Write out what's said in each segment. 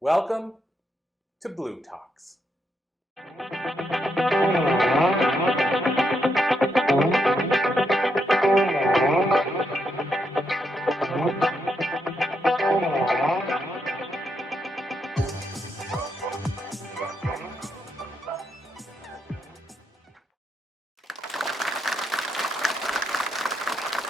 Welcome to bLU Talks.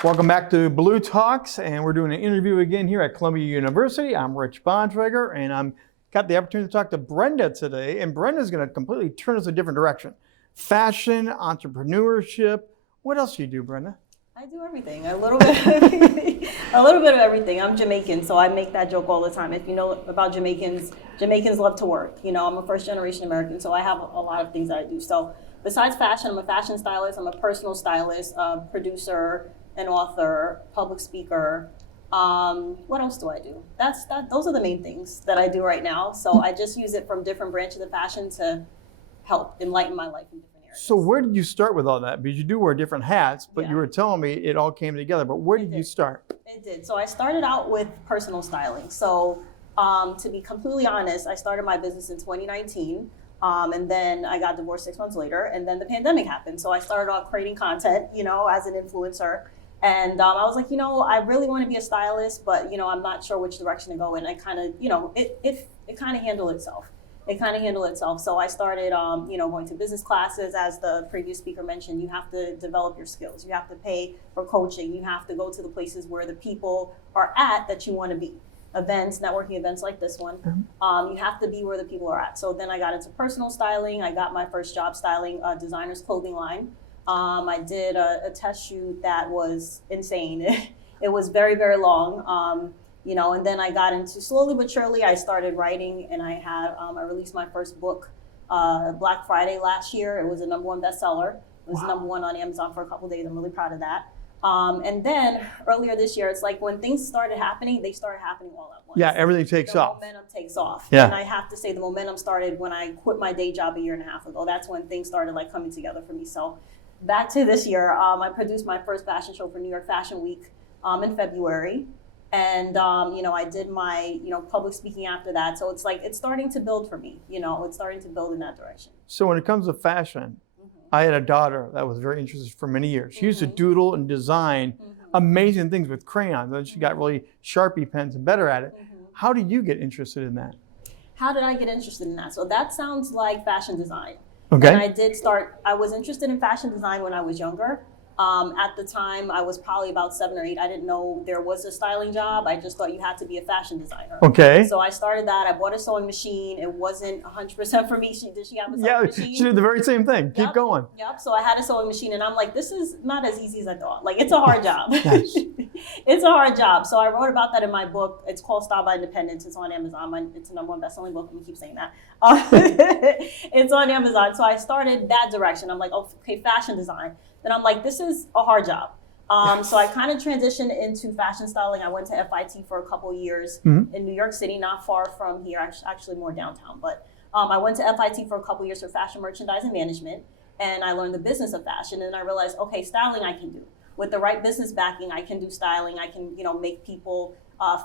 Welcome back to bLU Talks, and we're doing an interview again here at Columbia University. I'm Rich Bontrager, and I'm got the opportunity to talk to Brenda today, and Brenda's going to completely turn us a different direction. Fashion, entrepreneurship. What else do you do, Brenda? I do everything, a little bit of everything. A little bit of everything. I'm Jamaican, so I make that joke all the time. If you know about Jamaicans, Jamaicans love to work. You know, I'm a first generation American, so I have a lot of things that I do. So besides fashion, I'm a fashion stylist, I'm a personal stylist, producer, an author, public speaker. What else do I do? Those are the main things that I do right now. So I just use it from different branches of fashion to help enlighten my life in different areas. So where did you start with all that? Because you do wear different hats, but Yeah. You were telling me it all came together. But where did you start? It did. So I started out with personal styling. So to be completely honest, I started my business in 2019. And then I got divorced 6 months later, and then the pandemic happened. So I started off creating content, as an influencer. And I was like, I really want to be a stylist, but, I'm not sure which direction to go in. I kind of, it kind of handled itself. So I started, going to business classes. As the previous speaker mentioned, you have to develop your skills. You have to pay for coaching. You have to go to the places where the people are at that you want to be. Events, networking events like this one. You have to be where the people are at. So then I got into personal styling. I got my first job styling a designer's clothing line. I did a test shoot that was insane. It was very, very long, and then I got into, slowly but surely, I started writing, and I released my first book Black Friday last year. It was a #1 bestseller. It was #1 on Amazon for a couple of days. I'm really proud of that. And then earlier this year, it's like when things started happening, they started happening all at once. Yeah, everything takes off. The momentum takes off. Yeah. And I have to say the momentum started when I quit my day job a year and a half ago. That's when things started coming together for me. So back to this year, I produced my first fashion show for New York Fashion Week in February. And, I did my, public speaking after that. So it's starting to build for me. It's starting to build in that direction. So when it comes to fashion, I had a daughter that was very interested for many years. She used to doodle and design amazing things with crayons. And she got really Sharpie pens and better at it. How did you get interested in that? How did I get interested in that? So that sounds like fashion design. Okay. And I was interested in fashion design when I was younger. At the time, I was probably about 7 or 8. I didn't know there was a styling job. I just thought you had to be a fashion designer. Okay. So I started that. I bought a sewing machine. It wasn't 100% for me. Did she have a sewing machine? She did the very same thing. Keep going. Yep. So I had a sewing machine, and I'm like, this is not as easy as I thought. It's a hard job. Yes. It's a hard job. So I wrote about that in my book. It's called Style by Independence. It's on Amazon. It's a #1 best-selling book. I'm going to keep saying that. It's on Amazon. So I started that direction. I'm like, okay, fashion design. Then I'm like, this is a hard job. So I kind of transitioned into fashion styling. I went to FIT for a couple years in New York City, not far from here, actually more downtown. But I went to FIT for a couple years for fashion merchandising management, and I learned the business of fashion. And I realized, okay, styling I can do. With the right business backing, I can do styling. I can, make people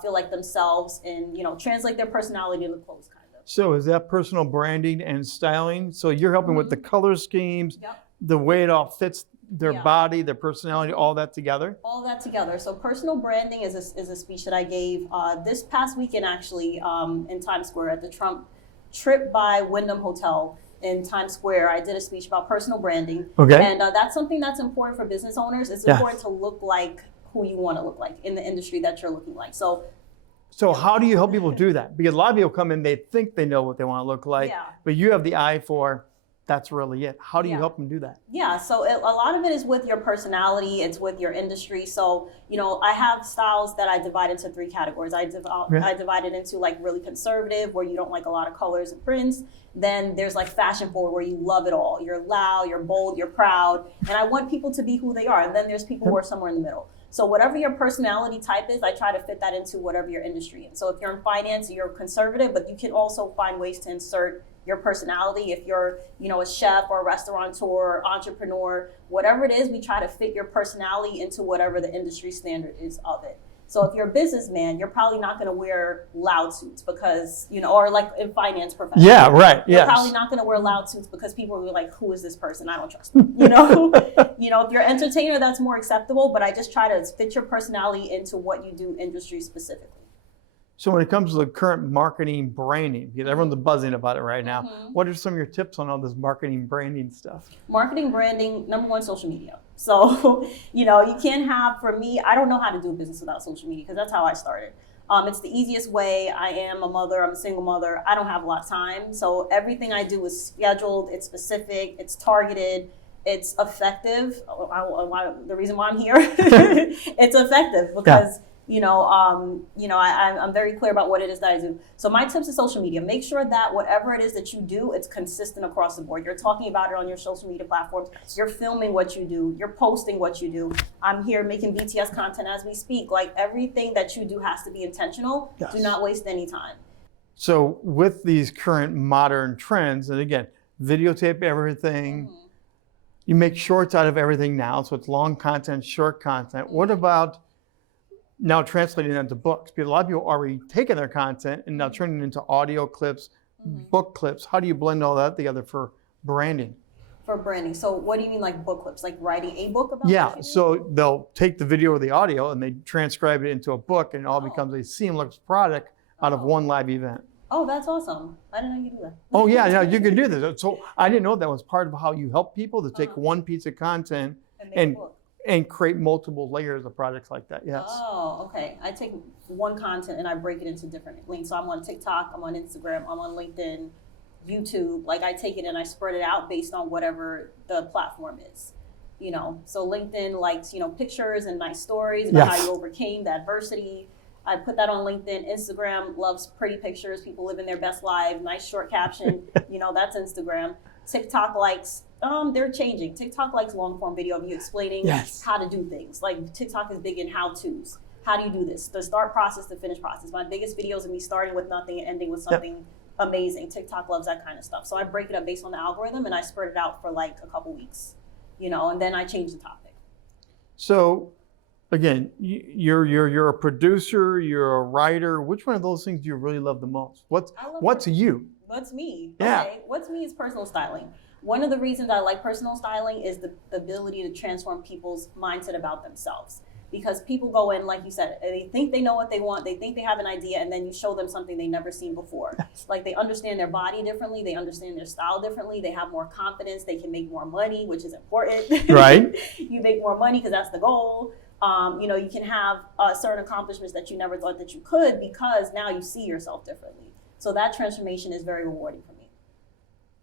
feel like themselves and, translate their personality to the clothes, kind of. So is that personal branding and styling? So you're helping with the color schemes, the way it all fits their body, their personality, all that together? All that together. So personal branding is a speech that I gave this past weekend, actually, in Times Square at the Trip by Wyndham Hotel in Times Square. I did a speech about personal branding. Okay. And that's something that's important for business owners. It's important to look like who you want to look like in the industry that you're looking like. So how do you help people do that? Because a lot of people come in, they think they know what they want to look like, but you have the eye for that's really it. How do you help them do that? Yeah, so a lot of it is with your personality. It's with your industry. So, I have styles that I divide into 3 categories. I divide it into really conservative, where you don't like a lot of colors and prints. Then there's fashion forward, where you love it all. You're loud, you're bold, you're proud. And I want people to be who they are. And then there's people who are somewhere in the middle. So whatever your personality type is, I try to fit that into whatever your industry is. So if you're in finance, you're conservative, but you can also find ways to insert your personality. If you're, a chef or a restaurateur, entrepreneur, whatever it is, we try to fit your personality into whatever the industry standard is of it. So if you're a businessman, you're probably not going to wear loud suits because, or like in finance profession. Yeah, right. You're Yes. probably not going to wear loud suits because people will be like, who is this person? I don't trust them. If you're an entertainer, that's more acceptable, but I just try to fit your personality into what you do industry specifically. So when it comes to the current marketing branding, because everyone's buzzing about it right now, what are some of your tips on all this marketing branding stuff? Marketing, branding, number one, social media. So, you can't have, for me, I don't know how to do a business without social media because that's how I started. It's the easiest way. I am a mother, I'm a single mother. I don't have a lot of time. So everything I do is scheduled, it's specific, it's targeted, it's effective. The reason why I'm here, it's effective because I'm very clear about what it is that I do. So my tips is social media. Make sure that whatever it is that you do, it's consistent across the board. You're talking about it on your social media platforms. You're filming what you do. You're posting what you do. I'm here making BTS content as we speak. Like everything that you do has to be intentional. Yes. Do not waste any time. So with these current modern trends, and again, videotape everything, you make shorts out of everything now. So it's long content, short content. What about now translating into books? Because a lot of people are already taking their content and now turning it into audio clips, book clips. How do you blend all that together for branding? For branding. So what do you mean like book clips? Like writing a book about Yeah, what you do? so they'll take the video or the audio and they transcribe it into a book and it all becomes a seamless product out of one live event. Oh, that's awesome. I didn't know you could do that. Oh yeah, you can do this. So I didn't know that was part of how you help people to take one piece of content make a book. and create multiple layers of products like that. Yes. Oh, okay. I take one content and I break it into different links. So I'm on TikTok, I'm on Instagram, I'm on LinkedIn, YouTube. Like I take it and I spread it out based on whatever the platform is. So LinkedIn likes, pictures and nice stories about how you overcame the adversity. I put that on LinkedIn. Instagram loves pretty pictures. People living their best life. Nice short caption. That's Instagram. TikTok likes, they're changing. TikTok likes long form video of you explaining how to do things. Like TikTok is big in how-tos. How do you do this? The start process, the finish process. My biggest videos are me starting with nothing and ending with something amazing. TikTok loves that kind of stuff. So I break it up based on the algorithm and I spread it out for like a couple weeks, and then I change the topic. So again, you're a producer, you're a writer. Which one of those things do you really love the most? What's you? What's me? Yeah. Okay. What's me is personal styling. One of the reasons I like personal styling is the ability to transform people's mindset about themselves. Because people go in, like you said, they think they know what they want, they think they have an idea, and then you show them something they've never seen before. Like they understand their body differently, they understand their style differently, they have more confidence, they can make more money, which is important. Right. You make more money because that's the goal. You can have certain accomplishments that you never thought that you could because now you see yourself differently. So that transformation is very rewarding for me.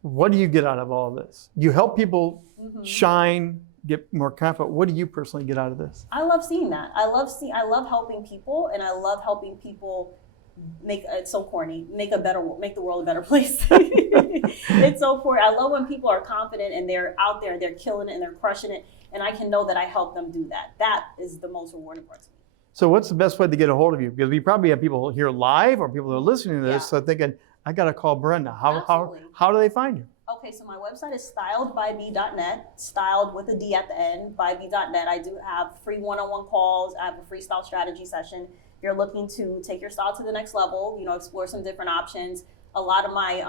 What do you get out of all of this? You help people shine, get more confident. What do you personally get out of this? I love seeing that. I love helping people, and I love helping people it's so corny, make the world a better place. It's so corny. I love when people are confident and they're out there and they're killing it and they're crushing it, and I can know that I help them do that. That is the most rewarding part to me. So what's the best way to get a hold of you? Because we probably have people here live or people that are listening to this, so thinking, I got to call Brenda. How do they find you? Okay, so my website is styledbyb.net, styled with a D at the end, byb.net. I do have free one-on-one calls. I have a freestyle strategy session. You're looking to take your style to the next level, explore some different options. A lot of my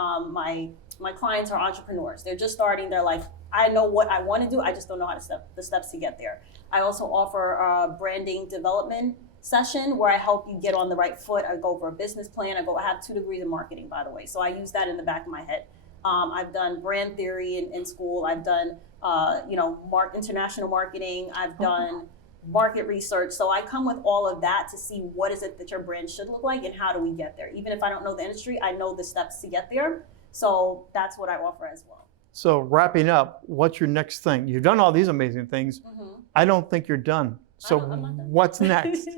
my clients are entrepreneurs. They're just starting. They're like, I know what I want to do. I just don't know how to the steps to get there. I also offer a branding development session where I help you get on the right foot. I go over a business plan. I have 2 degrees in marketing, by the way. So I use that in the back of my head. I've done brand theory in school. I've done, international marketing. I've done market research. So I come with all of that to see what is it that your brand should look like and how do we get there. Even if I don't know the industry, I know the steps to get there. So that's what I offer as well. So wrapping up, what's your next thing? You've done all these amazing things. I don't think you're done. So I'm not done. What's next?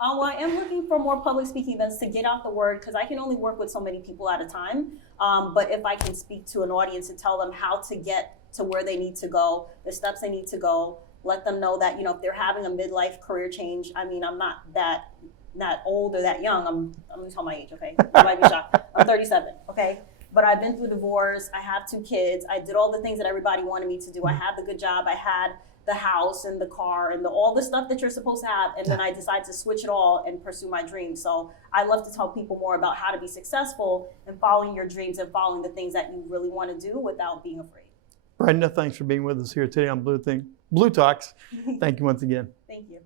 Well, I am looking for more public speaking events to get out the word because I can only work with so many people at a time. But if I can speak to an audience and tell them how to get to where they need to go, the steps they need to go, let them know that, if they're having a midlife career change, I mean, I'm not that old or that young. I'm going to tell my age, okay? You might be shocked. I'm 37, okay? But I've been through divorce. I have 2 kids. I did all the things that everybody wanted me to do. I had the good job. I had the house and the car and all the stuff that you're supposed to have. And then I decided to switch it all and pursue my dreams. So I love to tell people more about how to be successful and following your dreams and following the things that you really want to do without being afraid. Brenda, thanks for being with us here today on bLU Talks. Thank you once again. Thank you.